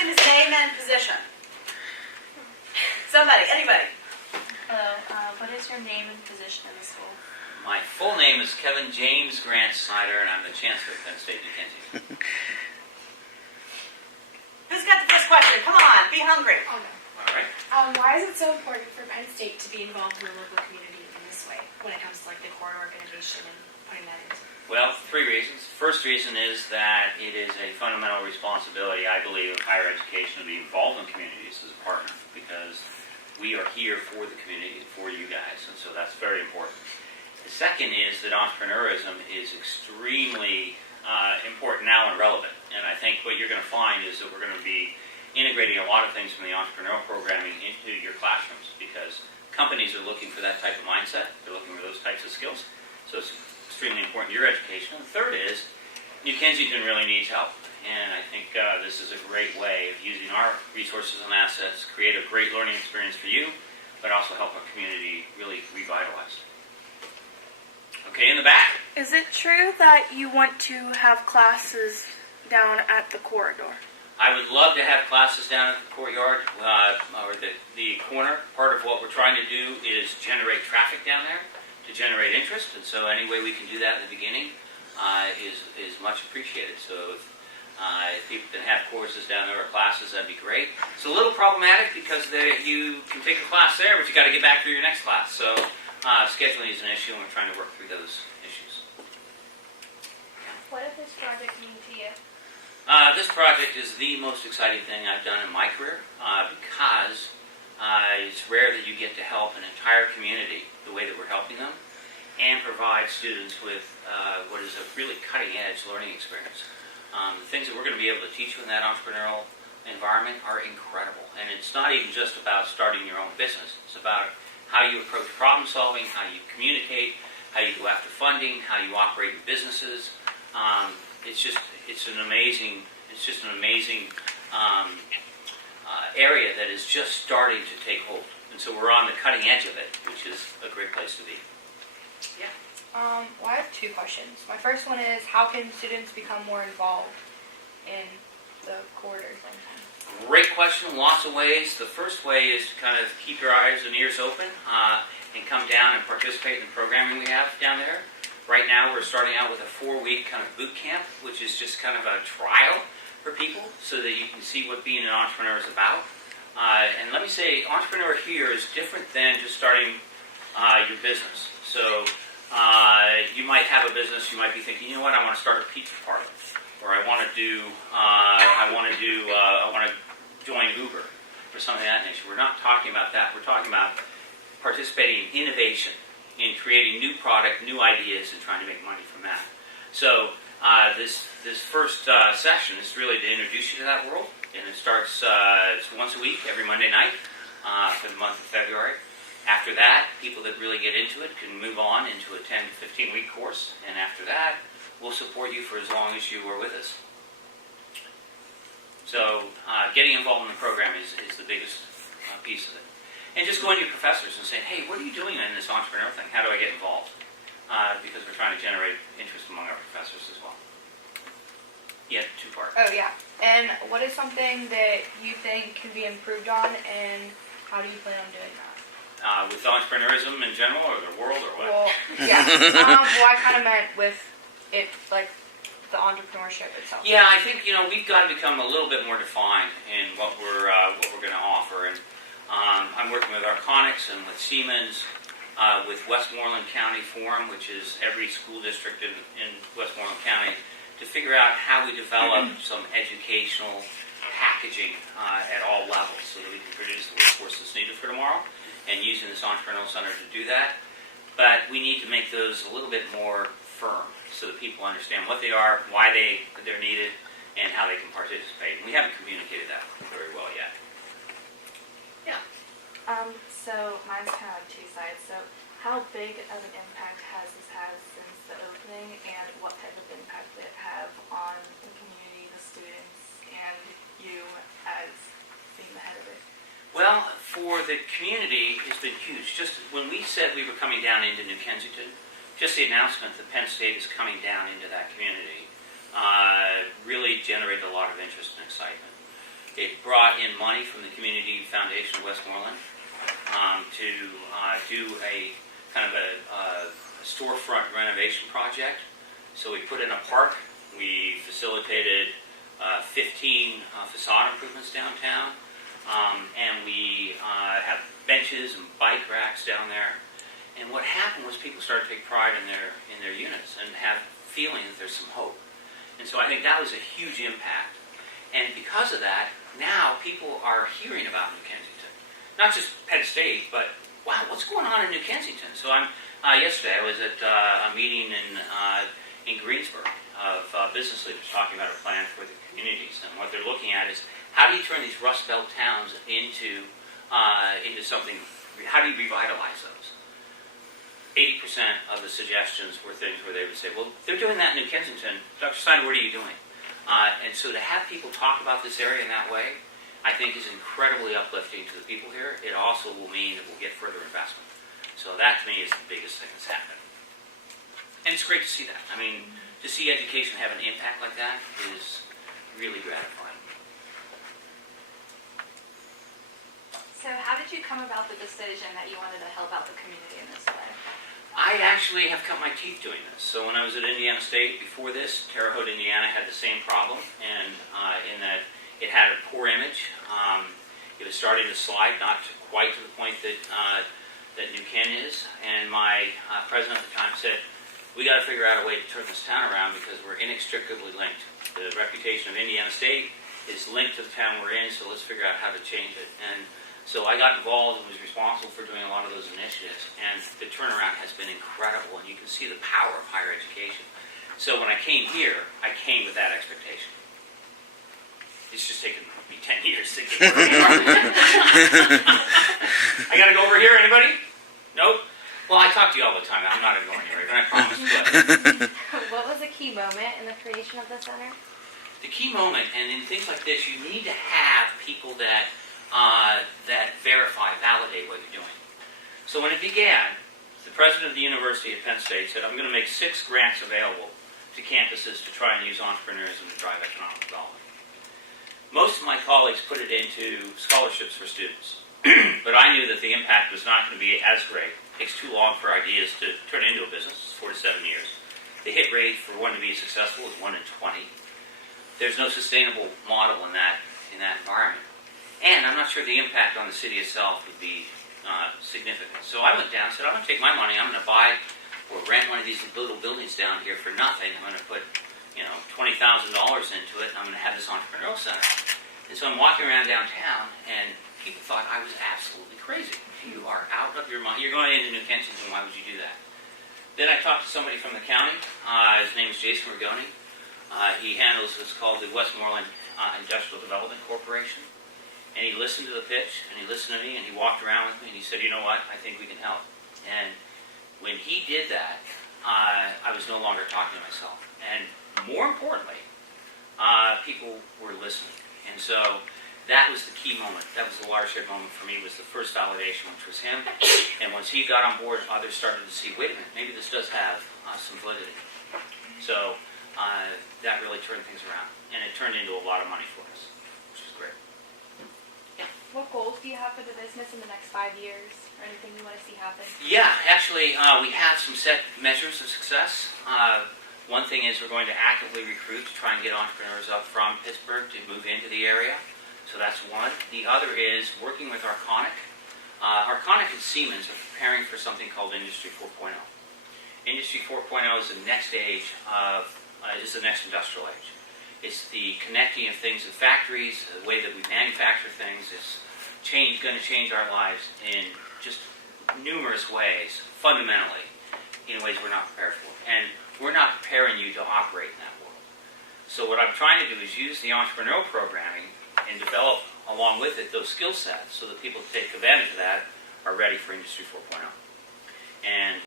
ask him his name and position. Somebody, anybody. Hello, what is your name and position in the school? My full name is Kevin James Grant Snider, and I'm the Chancellor of Penn State, New Kensington. Who's got the first question? Come on, be hungry. Oh, no. All right. Why is it so important for Penn State to be involved in the local community in this way when it comes to like the corridor organization and putting that into? Well, 3 reasons. First reason is that it is a fundamental responsibility, I believe, of higher education to be involved in communities as a partner, because we are here for the community, for you guys, and so that's very important. The second is that entrepreneurism is extremely important now and relevant, and I think what you're going to find is that we're going to be integrating a lot of things from the entrepreneurial programming into your classrooms, because companies are looking for that type of mindset. They're looking for those types of skills. So it's extremely important to your education. And the third is New Kensington really needs help. And I think this is a great way of using our resources and assets, create a great learning experience for you, but also help our community really revitalize. Okay, in the back? Is it true that you want to have classes down at the corridor? I would love to have classes down at the courtyard, or the corner. Part of what we're trying to do is generate traffic down there, to generate interest, and so any way we can do that in the beginning is much appreciated. So if people can have courses down there or classes, that'd be great. It's a little problematic because you can take a class there, but you got to get back to your next class. So scheduling is an issue, and we're trying to work through those issues. What does this project mean to you? This project is the most exciting thing I've done in my career because it's rare that you get to help an entire community the way that we're helping them and provide students with what is a really cutting-edge learning experience. The things that we're going to be able to teach you in that entrepreneurial environment are incredible. And it's not even just about starting your own business. It's about how you approach problem solving, how you communicate, how you go after funding, how you operate in businesses. It's an amazing area that is just starting to take hold. And so we're on the cutting edge of it, which is a great place to be. Yeah. Well, I have 2 questions. My first one is, how can students become more involved in the corridors? Great question, lots of ways. The first way is to kind of keep your eyes and ears open and come down and participate in the programming we have down there. Right now we're starting out with a 4-week kind of boot camp, which is just kind of a trial for people so that you can see what being an entrepreneur is about. And let me say, entrepreneur here is different than just starting your business. So you might have a business, you might be thinking, you know what, I want to start a pizza parlor, or I want to join Uber, or something of that nature. We're not talking about that. We're talking about participating in innovation, in creating new product, new ideas, and trying to make money from that. So this first session is really to introduce you to that world, and it starts it's once a week, every Monday night for the month of February. After that, people that really get into it can move on into a 10 to 15-week course, and after that, we'll support you for as long as you are with us. So getting involved in the program is the biggest piece of it. And just going to your professors and saying, hey, what are you doing in this entrepreneur thing? How do I get involved? Because we're trying to generate interest among our professors as well. Yeah, 2 parts. Oh, yeah. And what is something that you think can be improved on, and how do you plan on doing that? With entrepreneurism in general, or the world, or what? Well, yeah. Well, I kind of meant with it, like, the entrepreneurship itself. Yeah, I think, we've got to become a little bit more defined in what we're going to offer. And I'm working with Arconics and with Siemens, with Westmoreland County Forum, which is every school district in Westmoreland County, to figure out how we develop some educational packaging at all levels so that we can produce the workforce that's needed for tomorrow, and using this entrepreneurial center to do that. But we need to make those a little bit more firm so that people understand what they are, why they're needed, and how they can participate. And we haven't communicated that very well yet. Yeah. So mine's kind of 2 sides. So how big of an impact has this had since the opening, and what type of impact did it have on the community, the students, and you as being the head of it? Well, for the community, it's been huge. Just when we said we were coming down into New Kensington, just the announcement that Penn State is coming down into that community really generated a lot of interest and excitement. It brought in money from the Community Foundation of Westmoreland to do a kind of a storefront renovation project. So we put in a park. We facilitated 15 facade improvements downtown, and we have benches and bike racks down there. And what happened was people started to take pride in their units and have feeling that there's some hope. And so I think that was a huge impact. And because of that, now people are hearing about New Kensington. Not just Penn State, but, wow, what's going on in New Kensington? So yesterday I was at a meeting in Greensburg of business leaders talking about a plan for the communities. And what they're looking at is, how do you turn these Rust Belt towns into something, how do you revitalize those? 80% of the suggestions were things where they would say, well, they're doing that in New Kensington. Dr. Snider, what are you doing? And so to have people talk about this area in that way, I think is incredibly uplifting to the people here. It also will mean that we'll get further investment. So that to me is the biggest thing that's happened. And it's great to see that. I mean, to see education have an impact like that is really gratifying. So how did you come about the decision that you wanted to help out the community in this way? I actually have cut my teeth doing this. So when I was at Indiana State before this, Terre Haute, Indiana had the same problem, and in that it had a poor image. It was starting to slide, not quite to the point that New Ken is. And my president at the time said, we got to figure out a way to turn this town around because we're inextricably linked. The reputation of Indiana State is linked to the town we're in, so let's figure out how to change it. And so I got involved and was responsible for doing a lot of those initiatives. And the turnaround has been incredible, and you can see the power of higher education. So when I came here, I came with that expectation. It's just taken me 10 years to get where we are. I got to go over here, anybody? Nope? Well, I talk to you all the time. I'm not ignoring you, right? I promise. What was a key moment in the creation of the center? The key moment, and in things like this, you need to have people that verify, validate what you're doing. So when it began, the president of the university at Penn State said, I'm going to make 6 grants available to campuses to try and use entrepreneurism to drive economic development. Most of my colleagues put it into scholarships for students, but I knew that the impact was not going to be as great. It takes too long for ideas to turn into a business. It's 4 to 7 years. The hit rate for one to be successful is 1 in 20. There's no sustainable model in that environment. And I'm not sure the impact on the city itself would be significant. So I went down and said, I'm going to take my money, I'm going to buy or rent one of these little buildings down here for nothing. I'm going to put $20,000 into it, and I'm going to have this entrepreneurial center. And so I'm walking around downtown, and people thought I was absolutely crazy. You are out of your mind. You're going into New Kensington, why would you do that? Then I talked to somebody from the county. His name is Jason Rigoni. He handles what's called the Westmoreland Industrial Development Corporation. And he listened to the pitch, and he listened to me, and he walked around with me, and he said, you know what, I think we can help. And when he did that, I was no longer talking to myself. And more importantly, people were listening. And so that was the key moment. That was the watershed moment for me, was the first validation, which was him. And once he got on board, others started to see, wait a minute, maybe this does have some validity. So that really turned things around. And it turned into a lot of money for us, which was great. What goals do you have for the business in the next 5 years? Or anything you want to see happen? Yeah, actually, we have some set measures of success. One thing is we're going to actively recruit to try and get entrepreneurs up from Pittsburgh to move into the area. So that's one. The other is working with Arconic. Arconic and Siemens are preparing for something called Industry 4.0. Industry 4.0 is the next age is the next industrial age. It's the connecting of things in factories, the way that we manufacture things is going to change our lives in just numerous ways, fundamentally, in ways we're not prepared for. And we're not preparing you to operate in that world. So what I'm trying to do is use the entrepreneurial programming and develop, along with it, those skill sets so that people who take advantage of that are ready for Industry 4.0. And